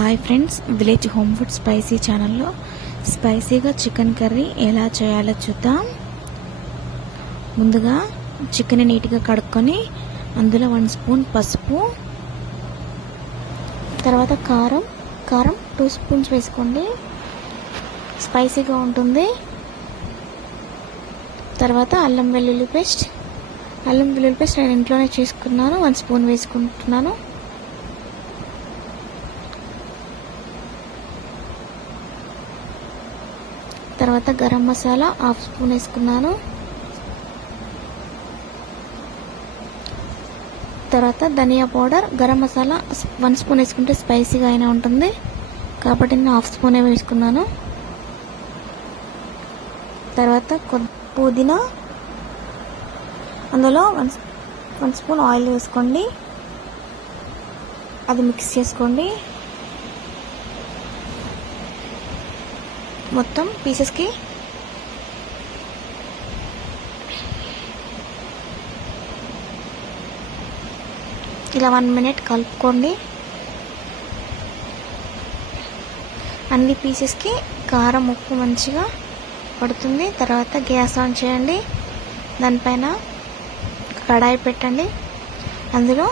Hi friends, village home food spicy ఛానల్లో స్పైసీగా chicken curry ఎలా చేయాలో చూద్దాం. ముందుగా చికెన్ నీట్గా కడుక్కొని అందులో 1 స్పూన్ పసుపు, తర్వాత కారం 2 స్పూన్స్ వేసుకోండి, స్పైసీగా ఉంటుంది. తర్వాత అల్లం వెల్లుల్లి పేస్ట్ నేను ఇంట్లోనే చేసుకున్నాను, 1 స్పూన్ వేసుకుంటున్నాను. తర్వాత గరం మసాలా 1/2 స్పూన్ వేసుకున్నాను. తర్వాత ధనియా పౌడర్, గరం మసాలా 1 స్పూన్ వేసుకుంటే స్పైసీగా అయినా ఉంటుంది కాబట్టి నేను 1/2 స్పూనే వేసుకున్నాను. తర్వాత పుదీనా, అందులో 1 స్పూన్ ఆయిల్ వేసుకోండి, అది మిక్స్ చేసుకోండి. మొత్తం పీసెస్కి ఇలా 1 మినిట్ కలుపుకోండి. అన్ని పీసెస్కి కారం ఉప్పు మంచిగా పడుతుంది. తర్వాత గ్యాస్ ఆన్ చేయండి, దానిపైన కడాయి పెట్టండి, అందులో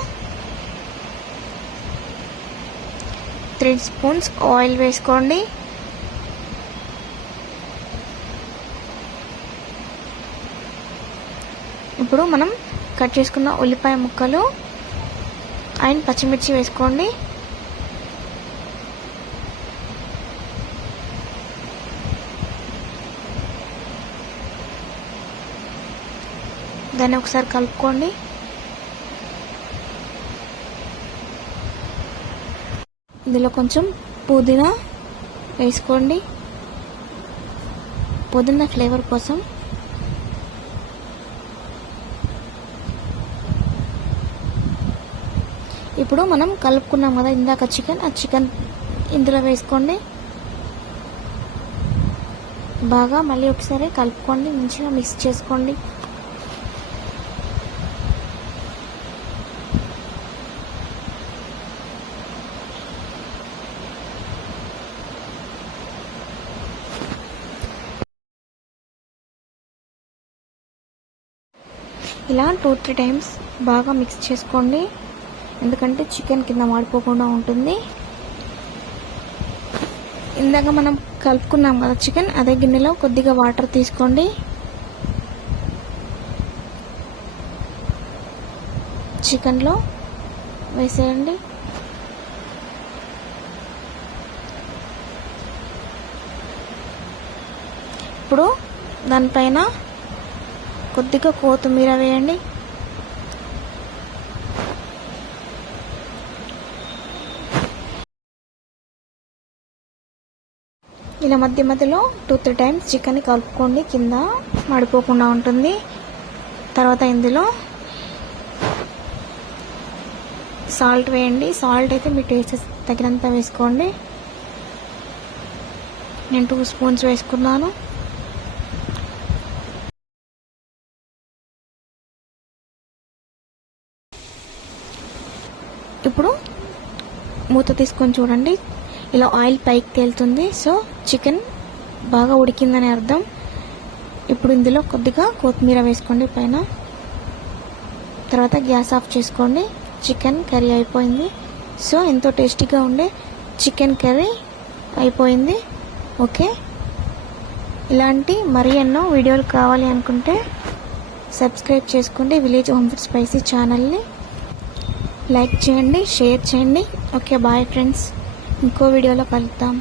3 స్పూన్స్ ఆయిల్ వేసుకోండి. ఇప్పుడు మనం కట్ చేసుకున్న ఉల్లిపాయ ముక్కలు అండ్ పచ్చిమిర్చి వేసుకోండి. దాన్ని ఒకసారి కలుపుకోండి. ఇందులో కొంచెం పుదీనా వేసుకోండి, పుదీనా ఫ్లేవర్ కోసం. ఇప్పుడు మనం కలుపుకున్నాం కదా ఇందాక ఆ చికెన్ ఇందులో వేసుకోండి. బాగా మళ్ళీ ఒకసారి కలుపుకోండి, మంచిగా మిక్స్ చేసుకోండి. ఇలా 2-3 టైమ్స్ బాగా మిక్స్ చేసుకోండి, ఎందుకంటే చికెన్ కింద మాడిపోకుండా ఉంటుంది. ఇందాక మనం కలుపుకున్నాం కదా చికెన్, అదే గిన్నెలో కొద్దిగా వాటర్ తీసుకోండి. చికెన్లో వేసేయండి. ఇప్పుడు దానిపైన కొద్దిగా కొత్తిమీర వేయండి. ఇలా మధ్య మధ్యలో 2-3 టైమ్స్ చికెన్ని కలుపుకోండి, కింద మాడిపోకుండా ఉంటుంది. తర్వాత ఇందులో సాల్ట్ వేయండి. సాల్ట్ అయితే మీ టేస్ట్ తగినంత వేసుకోండి. నేను 2 స్పూన్స్ వేసుకున్నాను. ఇప్పుడు మూత తీసుకొని చూడండి, ఇలా ఆయిల్ పైకి తేలుతుంది. సో చికెన్ బాగా ఉడికిందని అర్థం. ఇప్పుడు ఇందులో కొద్దిగా కొత్తిమీర వేసుకోండి పైన. తర్వాత గ్యాస్ ఆఫ్ చేసుకోండి. చికెన్ కర్రీ అయిపోయింది. సో ఎంతో టేస్టీగా ఉండే చికెన్ కర్రీ అయిపోయింది. ఓకే, ఇలాంటి మరి ఎన్నో వీడియోలు కావాలి అనుకుంటే సబ్స్క్రైబ్ చేసుకోండి. విలేజ్ హోమ్ ఫుడ్ స్పైసీ ఛానల్ని లైక్ చేయండి, షేర్ చేయండి. ఓకే, బాయ్ ఫ్రెండ్స్, ఇంకో వీడియోలో కలుద్దాం.